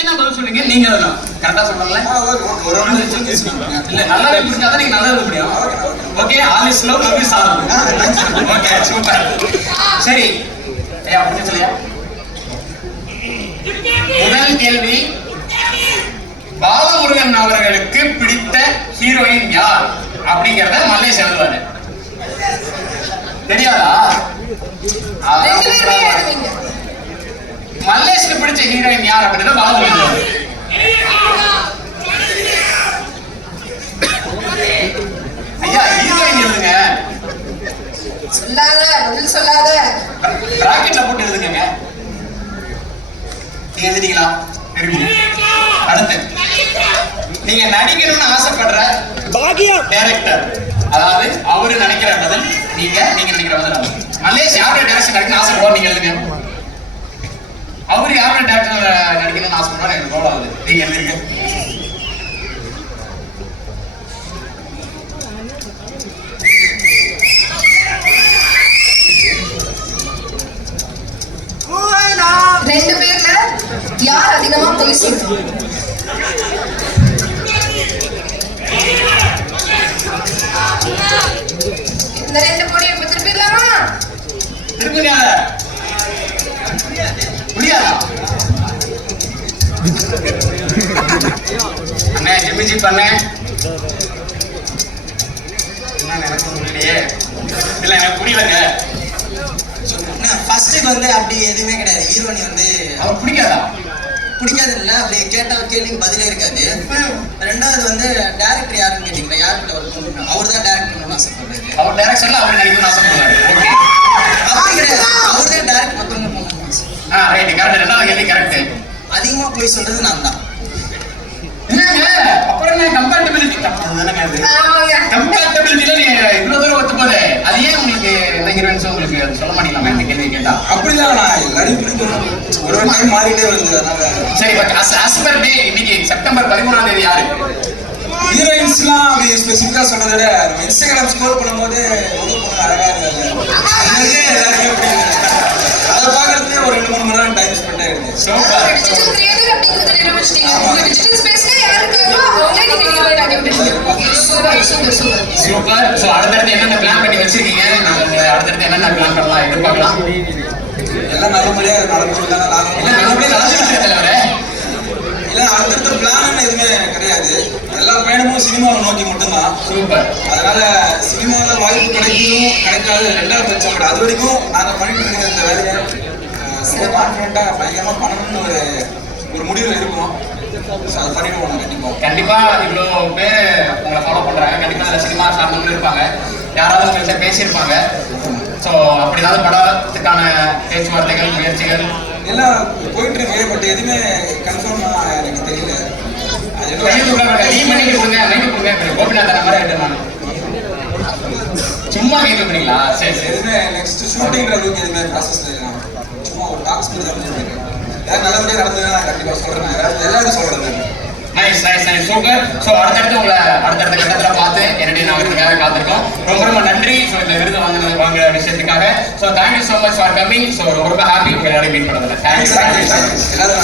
என்ன பதில் சொல்றீங்க? நீங்க கரெக்டா சொல்றீங்களா? இல்ல நல்லாவே புரிஞ்சாதான் நீங்க நல்லா இருக்க முடியும். Okay, all is love, love is all. Okay, super. சரி, ஐயா புரிஞ்சு சொல்லியா? முதல் கேள்வி, பாலமுருகன் அவர்களுக்கு பிடித்த ஹீரோயின் யார் அப்படிங்கறத மல்லேஷ் எழுதுவாரு. தெரியாதா? மல்லேஷ்க்கு பிடிச்ச ஹீரோயின் யார் அப்படின்னா பாலமுருகன். ஐயா ஹீரோயின் எழுதுங்க. சொல்லாத, பதில் சொல்லாத. பிராக்கெட்ல போட்டு எழுதுங்க. நீங்க எழுதிட்டீங்களா? அடுத்து, நீங்க நடிக்கணும்னு ஆசைப்படுற டைரக்டர், அதாவது அவரு நினைக்கிற பதில் நீங்க நினைக்கிற பதில். மல்லேஷ் யாரோட டைரக்ஷன் நடிக்கணும்னு ஆசைப்படுவோம் நீங்க எழுதுங்க. அவரு யாரோட டைரக்டர் நடிக்கணும்னு ஆசைப்படுவோம் எனக்கு ரோல் ஆகுது நீங்க எழுதுங்க. ரெண்டு பேர்ல யார் அதிகமா பொய் சொல்றாங்க? இந்த ரெண்டு பொடி இப்ப திருப்பிடலாமா? திருப்பிடாத. முடியாதா? அண்ணே எமிஜி பண்ண எனக்கு முடியலையே. இல்ல எனக்கு புரியலங்க. ஃபர்ஸ்ட்டுக்கு வந்து அப்படி எதுவுமே கிடையாது. ஹீரோனி வந்து அவர் பிடிக்காதா? பிடிக்காது இல்லை, அப்படி கேட்ட கேள்விக்கு பதிலே இருக்காது. ரெண்டாவது வந்து டேரக்டர் யாருன்னு கேட்டீங்களா? யார்கிட்ட ஒர்க் பண்ணணும்? அவர் தான் டேரக்ட் பண்ணணும்னு ஆசைப்படுறாரு. அவர் டைரக்ஷன்ல அவர் நடிக்கணும்னு ஆசைப்படுறாரு. ஓகே, அப்படி கிடையாது, அவர் தான் டேரக்ட் மொத்தமாக பண்ணணும். Right, correct. ரெண்டாவது கேள்வி கரெக்ட். அதிகமாக போய் சொல்றது நான் தான். என்னங்க அப்புறம் என்ன கம்பேட்டபிலிட்டி தானங்க? அது கம்பேட்டபிலிட்டில நீ இவ்வளவு தூரம் ஒத்து போதே, அது ஏன் உங்களுக்கு என்ன ஹீரோயின்ஸ் உங்களுக்கு அது சொல்ல மாட்டீங்களா? இந்த கேள்வி கேட்டா அப்படிதான் நான் எல்லாரும் ஒரு டைம் மாறிட்டே வருது. அதனால சரி, பட் as per day இன்னைக்கு செப்டம்பர் 13ஆம் தேதி யாரு ஹீரோயின்ஸ்லாம் அப்படி ஸ்பெசிஃபிக்கா சொல்றத விட இன்ஸ்டாகிராம் ஸ்க்ரோல் பண்ணும்போது அழகா இருக்காது. அதை பார்க்கறதுக்கு ஒரு 2-3 மணி நேரம் டைம் ஸ்பெண்ட் ஆயிடுது. டிஜிட்டல் கிரியேட்டர் அப்படிங்கறத நிரூபிச்சிட்டீங்க. உங்க டிஜிட்டல் ஸ்பேஸ்ல யார் இருக்காங்களோ அவங்களே நீங்க ஹீரோயின் ஆகி விட்டுட்டீங்க. சூப்பர். சோ அடுத்தடுத்து என்னென்ன பிளான் பண்ணி வச்சிருக்கீங்க? நாங்க அடுத்தடுத்து என்னென்ன பிளான் பண்ணலாம் எதிர்பார்க்கலாம்? எல்லாம் நல்லபடியா நடந்துச்சுன்னா நல்லபடியா நடந்துச்சு தலைவரே. இல்லை, அடுத்தடுத்த பிளான் எதுவுமே கிடையாது. எல்லா பயணமும் சினிமாவை நோக்கி மட்டும்தான். சூப்பர். அதனால சினிமாவில் வாய்ப்பு கிடைக்கும் கிடைக்காது ரெண்டாவது பட்சம். அது வரைக்கும் நாங்கள் பண்ணிட்டு இருக்கிற இந்த வேலையை ரொம்ப கான்ஃபிடென்ட்டாக பயங்கரமாக பண்ணணும்னு ஒரு முடிவில் இருக்கும். ஸோ அது பண்ணிடுவோம் கண்டிப்பாக. கண்டிப்பா இவ்வளோ பேர் உங்களை ஃபாலோ பண்றாங்க. கண்டிப்பா அதில் சினிமா சார்ந்தவங்களும் இருப்பாங்க, யாராவது உங்கள்கிட்ட பேசியிருப்பாங்க. ஸோ அப்படி ஏதாவது படத்துக்கான பேச்சுவார்த்தைகள் முயற்சிகள் எல்லாம் போயிட்டு இருக்கு. பட் எதுவுமே கன்ஃபார்மாக எனக்கு தெரியல. கோபிநாத் மாதிரி ஆயிட்டு நான் சும்மா கேட்க பண்ணீங்களா? சரி சரி. எதுவுமே நெக்ஸ்ட் ஷூட்டிங் அளவுக்கு எதுவுமே ப்ராசஸ்ல இருக்காங்க. சும்மா ஒரு டாக்ஸ் பண்ணி தான் சொல்லியிருக்கேன். நல்லபடியாக நடந்ததுன்னா நான் கண்டிப்பாக சொல்கிறேன். எல்லாரும் சொல்கிறது. Nice nice nice, super. So அடுத்தடுத்து உங்களை அடுத்தடுத்த கட்டத்தில் பார்த்து என்னுடைய நாங்கள் காத்திருக்கோம். ரொம்ப ரொம்ப நன்றி. ஸோ இந்த விருது வாங்குற விஷயத்துக்காக. So thank you so much for coming. So ரொம்ப ஹாப்பி உங்களை எல்லாரும் மீட் பண்ணதில்லை. தேங்க்யூ. எல்லாரும்